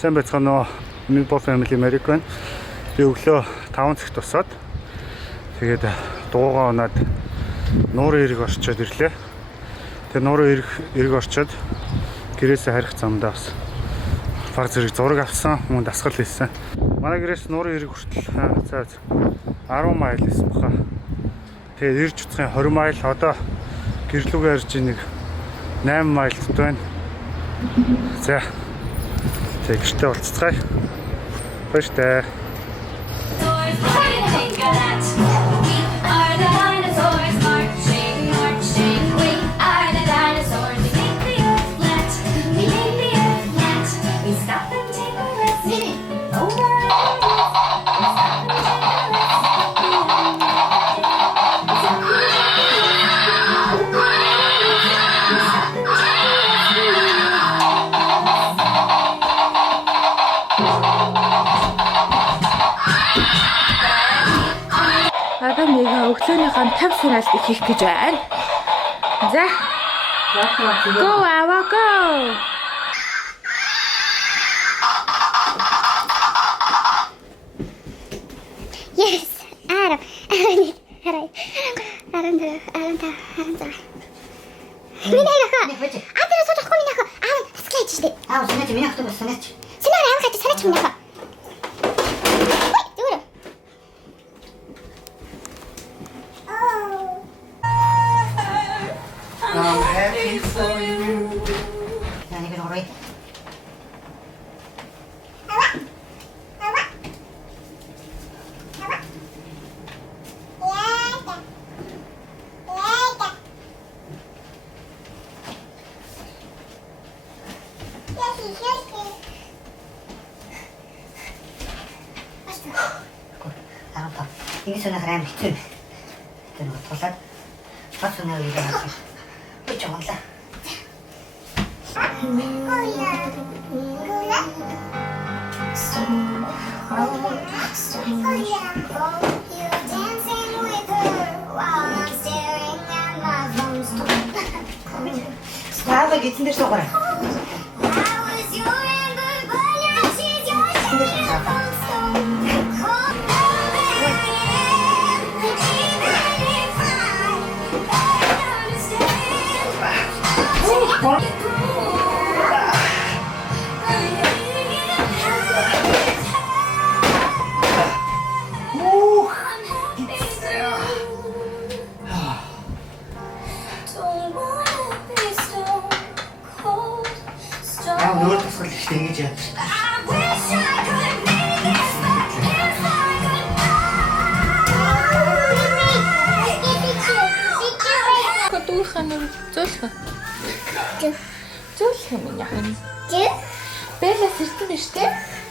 Сайн байцгаана уу? Meatball Family American. Би өглөө 5 цагт босоод тэгээд дуугаа унаад нуурын эрг орчоод ирлээ. Тэгээд нуурын эрг орчоод гэрээсээ харих замдаа бас баг зэрэг зураг авсан, мөн дасгал хийсэн. Манай гэрээс нуурын эрг хүртэл 10 майл хийсэн баха. Тэгээд ирж уцхын 20 майл, одоо гэрлүүгээ ирж нэг 8 майлт байна. За гэртээ уулзцгаая. Баяртай. Одоо нэг өглөөнийхөө 50 сараас хийх гэж байна. За. Go Ava go. Yes. Арам. Минийх. Адэр суудахгүй минийх. Скайч дээ. Санаач минийх төгс санаач. Санаа аав хаач санаач минийх. I'm happy for you. Yan ikan oray. Arapa. Ini sudah keren betul. Tengok tolat. Pas sudah udah. Jangan lah. Kenapa gitu sendiri soalnya? Nur das soll ich denke jetzt. Kodurхан зөөлхөн. Зөөлхөн минь яхан. Бэлла сэртэн штэ.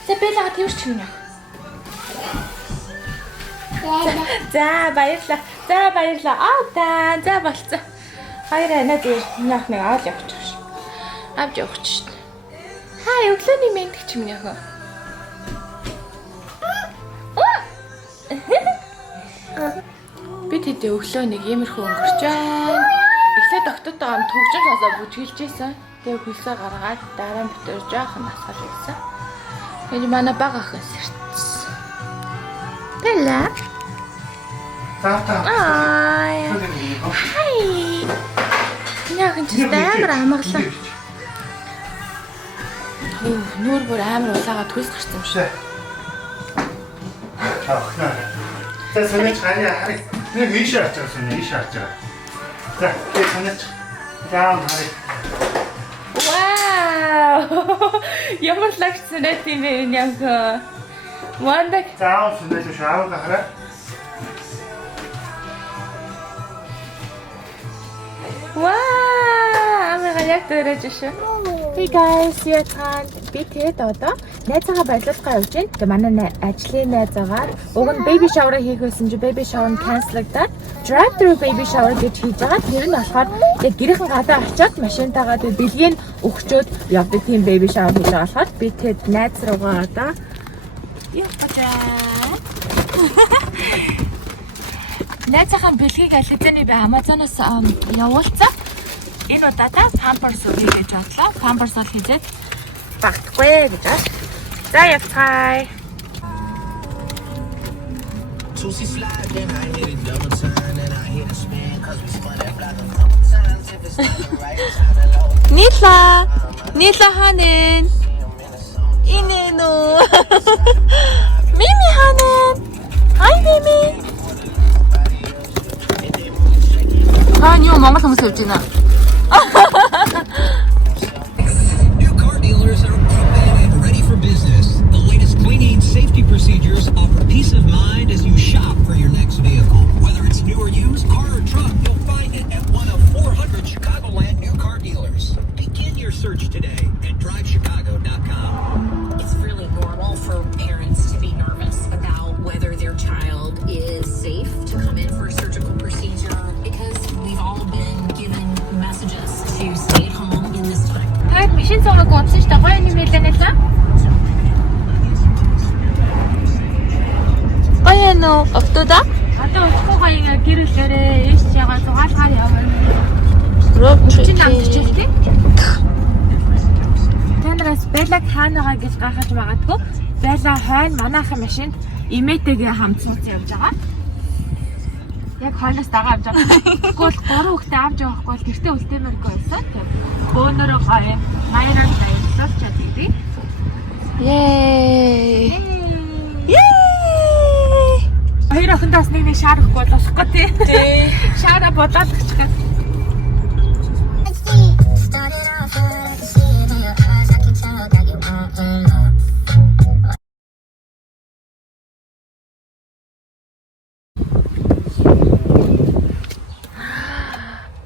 За бэллага тэрч минь яах. За баярлаа. За болцоо. Хоёр анаа дээр минийх нэг аал явчих ш. Авч явах ч штэ. Хай өглөөний мэндч минь яах. Бид хэдий өглөө нэг иймэрхүү өнгөрч байна. Эхлээд доктортойгоо төгжин сонсоо бүжгэлжсэн. Тэгээ хөлсөө гаргаад дараа нь битэр жоохон насгал хийсэн. Тэгээд манай бага охин сэртсэн. Бэлла. Ай. Хай. Яахан ч амар амгалаа. Нүүр бүр амар улаага төс гарсан юм шиг. Ахна. За санаач харъя. Нэг ийшээ харж байгаа. За би санаач. Заам харъя. Вау! Ямар лагч санаач юм бэ яг. Мондаг. Заам санаач шаавга хараа. Wow! Амига яг дөрөж шүү. Hey guys, яцхан би тэгээд одоо найзаагаа баярлуулгаа явж байна. Тэгээ манай ажлын найзаагаа уг нь baby shower хийх байсан чи baby shower cancelагдаад drive through baby shower гэж хийж байгаа. Тэр нь болохоор яг гэрийнхэн гадаа очиод машинтаагаа тэг бэлгийн өгчөөд явдаг тийм baby shower хийж байгаа болохоор би тэгээд найз руугаа одоо явж байгаа. Найзаахан бэлгийг ализаны би Amazon-оос явуулсан. Энэ удаа Pampers хийж бодлоо. Pampers бол хийгээд багтахгүй гэж байна. За явцгаая. Juicy slide, then I hit it double time, then I hit a spin, cause we spun that block a couple times. If it's not the right time, Нийла хаанаа? Инэн үү? Мими хаанаа? Хай Мими. Хаан юу Монгол хүмүүс явж байна? new car dealers are open and ready for business. The latest cleaning safety procedures offer peace of mind as you shop for your next vehicle. Whether it's new or used, car or truck, you'll find it at one of 400 Chicagoland new car dealers. Begin your search today at drivechicago.com. It's really normal for parents to be nervous about whether their child is safe to come in for a surgical procedure because we've all been given messages to stay at home in this time. Таад машин цугааг удсан шүү дээ. Гоё юм хэлээ нэлээ. Гоё нөө автода? Одоо утахгүй гоё гэрүүлээрээ ээш ягаа зугаалгаар яваа. Чи намд чилтэй? Танаас Белаг хаанагаа гэж гахаж магадгүй. Бела хайн манайхан машинд имээтэйгээ хамтсан явж байгаа. Яг хойноос дагаа авч байгаа. Тэгвэл 3 хүүхдээ авч явахгүй бол гэртээ үлдээмээргүй байсан. Бөөнөрөө гоё маяраар баярлуулж чаддгийг. Yay! Хоёр охиндоос нэг шаарахгүй болохгүй тий. Шаараа бодоод гिचгээ. Started off with seeing in your eyes, I can tell that you want love.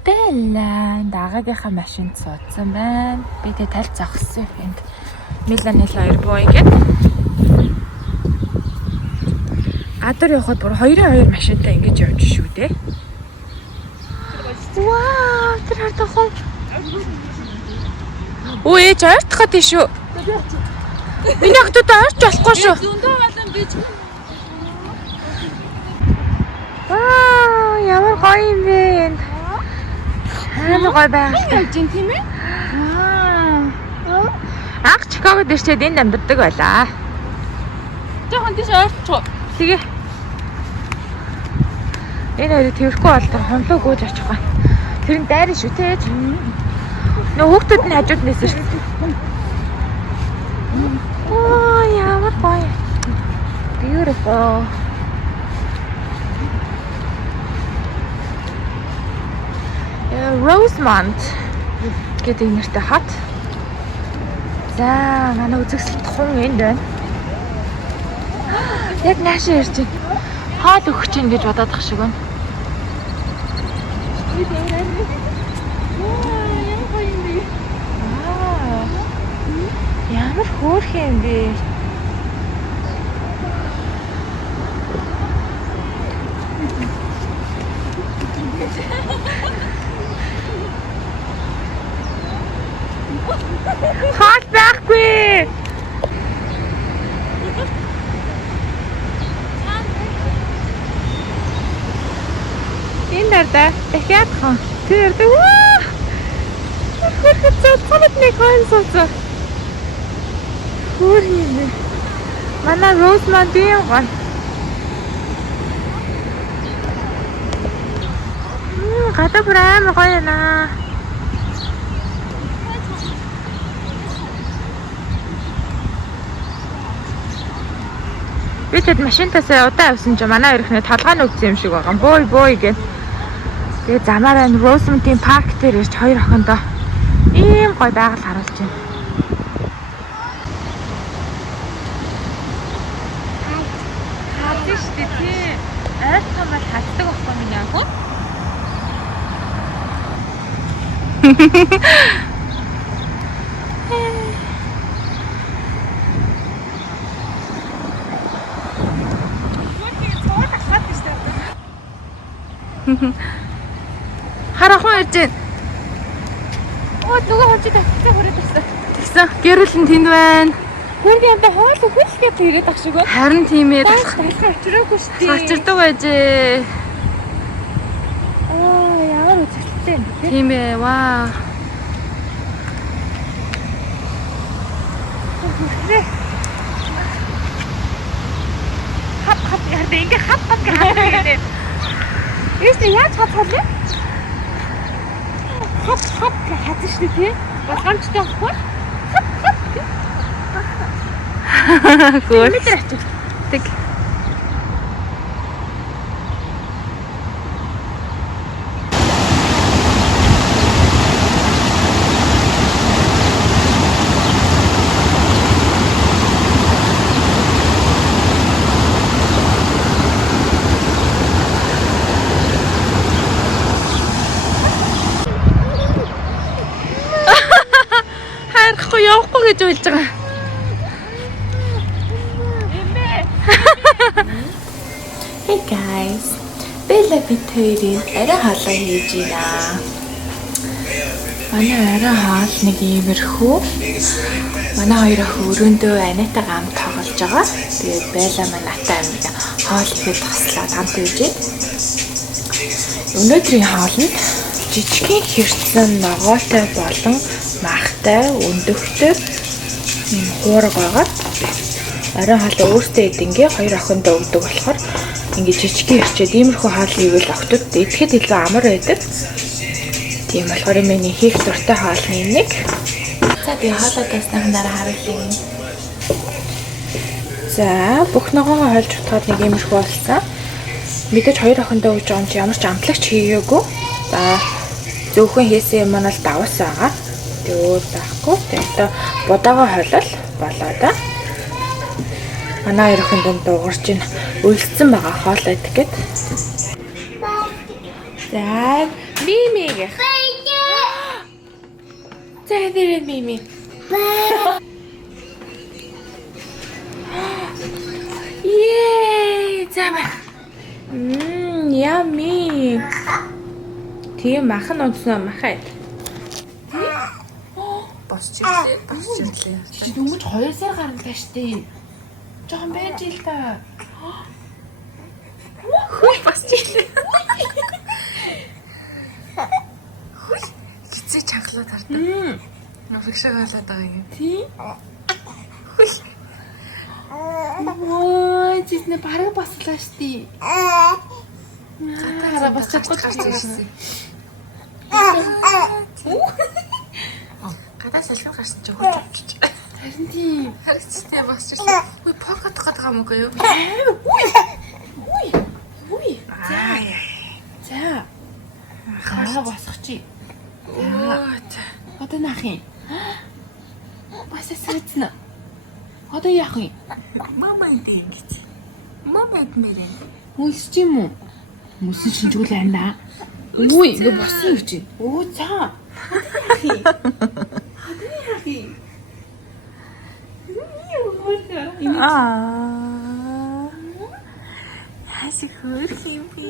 Бэлэн дагаагийнхаа машинд суудсан байна. Би тэ таль зогссон энд. Миланы хоёр боо ингээд. Гадар явахад бүр 2-2 машинтай ингэж явж шүү дээ. Вау, тэр хатахан. Өө ээж ойртоход тийш үү? Миний хотод ойрч болохгүй шүү. Зөндөө болон бич. Вау, ямар гоё юм бэ энд. Амар гоё байгаад байж юм тийм ээ? Ах Чикагод ирчээд энд амьдардаг байлаа. Жохон тийш ойрчих. Тэгээ. Энэ хоёрыг тэрхгүй болдог хонлоо гүйж очих гоо. Тэр нь дайрын шүү те. Нөө хүүхдүүд нь хажууд нээсэн шүү. Оо ямар гоё. Beautiful. Rosemont гэдэг нэртэй хот. За манай үзэгсэлт хүн энд байна. Яг наашаа ирж байна. Хоол өгч чинь гэж бодоод ах шиг байна. Ямар хөөрхөн юм бэ? Хоол байхгүй. Энэ дардаа дахиад хон. Тэр даа. Хөрхөц цаамд нэг хон сууцаа. Хөрхөн. Манай Rosemont юм гоо. Гадаа бүр амар гоё наа. Би тэд машинтаасаа удаа явсан чи манай өрхнөө толгой нь өгсөн юм шиг байгаа. Бой бой гэж. Тэгээ замаараа Rosemont-ийн парк дээр ирж хоёр охиндоо ийм гоё байгаль харуулж байна. Хаадаг штэ тий. Айр тамал хатдаг байхгүй минь яг уу? Хараахан ирж байна. Оо нөгөө хожид тавцаа хүрээд ирсэн. Тэгсэн. Гэрэл нь тэнд байна. Хөргийн амтаа хоол өгөхлгээд ирээд ах шиг байна. Харин тийм ээ. Талхаа очроогүй шүү дээ. Очирдаг байжээ. Оо ямар үзэгтэй юм бэ? Тийм ээ. Вау. ингээ хат гэх. Eerst яаж хатгал вэ? Хат хатж шүү дээ. Болгоомжтой байхгүй. Гүр. Метр очив. Тэг. Харахгүй явахгүй гэж уйлж байгаа. Hey guys. Бэлэ бит хоёрын арай хаалга хийж байна. Манай арай хаал нэг иймэрхүү. Манай хоёр охин өрөөндөө Анитай гам тоглож байгаа. Тэгээд Бэлэ манайтай амиг хаал ихэд таслаад хамт үйж байна. Өнөөдрийн хаалнд жижигхэн хэрцэн ногоотой болон махтай өндөгтэй хуурга байгаа. Арай хаалаа өөртөө идэнгээ хоёр охиндоо өгдөг болохоор ингээд жижигхэн хэрчээд иймэрхүү хаал ивэл охтод идэхэд илүү амар байдаг. Тийм болохоор миний хийх дуртай хаалны нэг. За би хаалаа даснахнаараа харуулъя. За бүх ногоогоо хольж утгаад нэг иймэрхүү болсон. Мэдээж хоёр охиндоо өгж байгаа юм чи ямар ч амтлагч хийгээгүй. За зөвхөн хийсэн юм маань л даваас байгаа. Өөр байхгүй. Тэгээд одоо будаага хойлол болоо да. Манай хоёр охин донд дуурж ин үйлцсэн байгаа хоол идэх гээд. За Мими гэх. За дээрээ Мими. Yay! За. Yummy. Тийм махан унтсан махад. Босчихлээ. Чи дөнгөж 2 сар гаргалаа штэ. Жохон байж ил та. Хөөе босчихлээ. Хөөе. Гизээ чангалаад хардаа. Африкшаг халаад байгаа юм. Тийм. Хөөе. Ой, чисне бараг баслаа штэ. Хараа бас чадчихсан. Гадаа салхин гарсан ч хөөж. Харин тийм. Харагцтай басчихсан. Ой, покот байгаа юм уу? Ой. За. Хараа басчих. Одоо наах юм. Бас эсрэцнэ. Одоо яах юм? Мама ингэж. Мама идмээрээ. Үсч юм уу? Мөсөн шинжгүй л байна. Ой, нэг босон юу чи? Оо за. Яах юм? Хасиг хөрх юм би.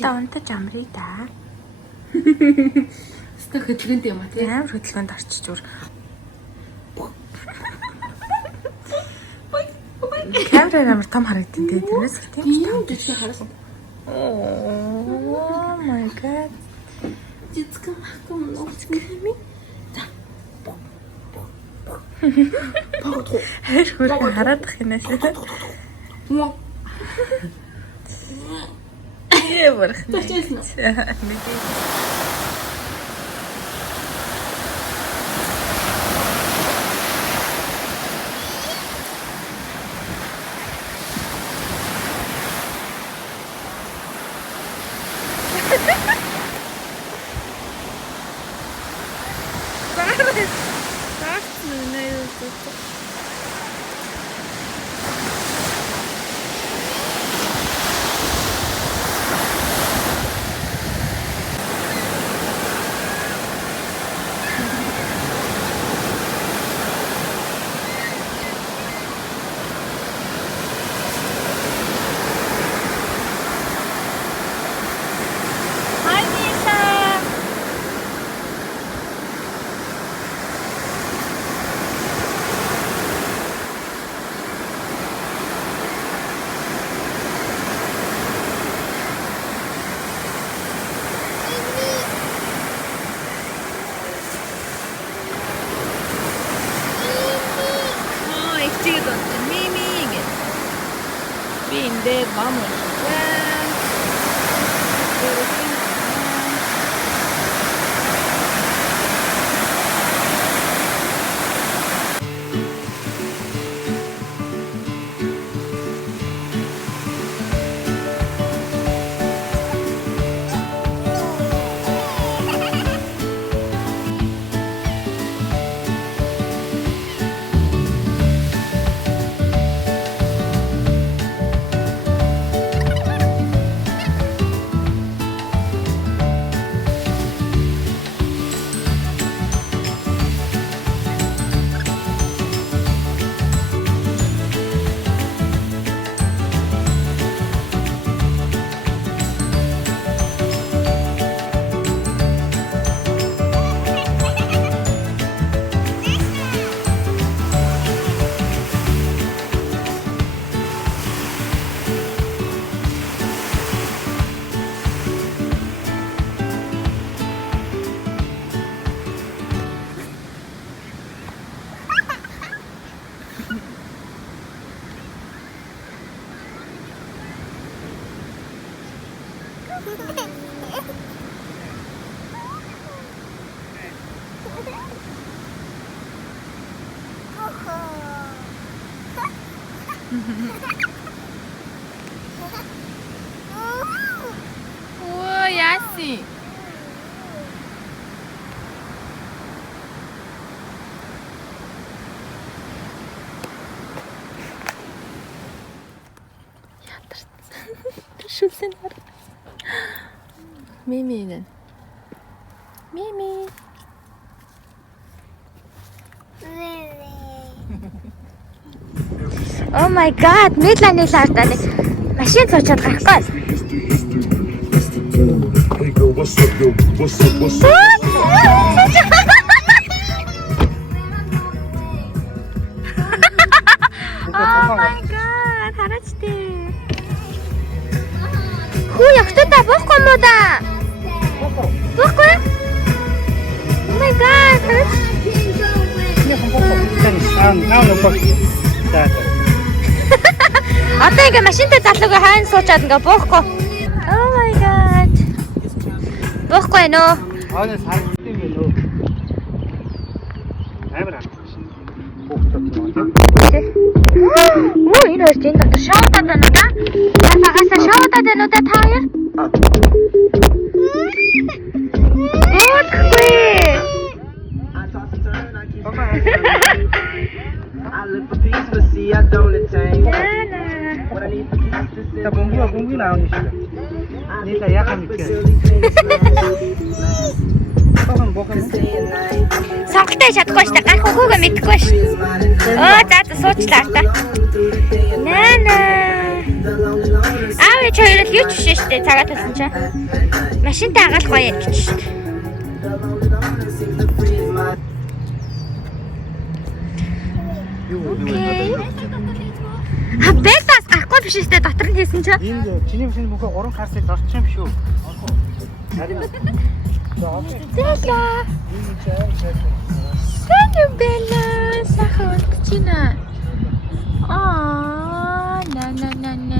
Таонта жамрий да. Стэ хөдөлгөнд юм а тийм амар хөдөлгөнд орчиж үр. Камераар амар том харагдсан тийм тэрнээс тийм юм гэж харсан. Oh my god. Жицгэн хатам нууцгэн юм. Хэр хөрх хараадах юм аа. Ээ барах. Тачсан. 내 마음을 우와 야씨 шүлсэн хар Мими는 Мими Oh my god, Миланы лаартаа машин цуучаад гарахгүй. Oh my god, хараач тий. Хүү ягтаа боохгүй мó да? Боохгүй? Oh my god, хараач. Одоо ингээ машинтай залуугаа хайн суучаад ингээ боохгүй. Oh my god. Боохгүй нөө. Аанаас харагдсан юм байна уу? Амар харагдсан шин. Бохтой юм аа. Оо энэ хоёр чинь дотор шоудаад байна уу да? Багасаа шоудаад байна уу да та хоёр? Боохгүй. I live for peace, but see, I don't attain. What I need for peace to say. Бомби наавна шүү. Нийлээ яхаа мэдээ. Сонголтоо чадахгүй шүү дээ. Гарах үгүйгээ мэдэхгүй шүү. Оо за суучлаа та. Нана. Аав чи хоёроо юу ч биш шүү дээ. Цагаа талсан чинь. Машинтай агаал гоё гэж шүү дээ. Окей. А бэлтас гарахгүй биш шүү дээ. Дотор нь хийсэн чинь. Энд чиний машин мөхөө 3 карсыг орчих юм шүү. Харин. Зэла. Сэний бэлэ сахалт чина. Аа на на на на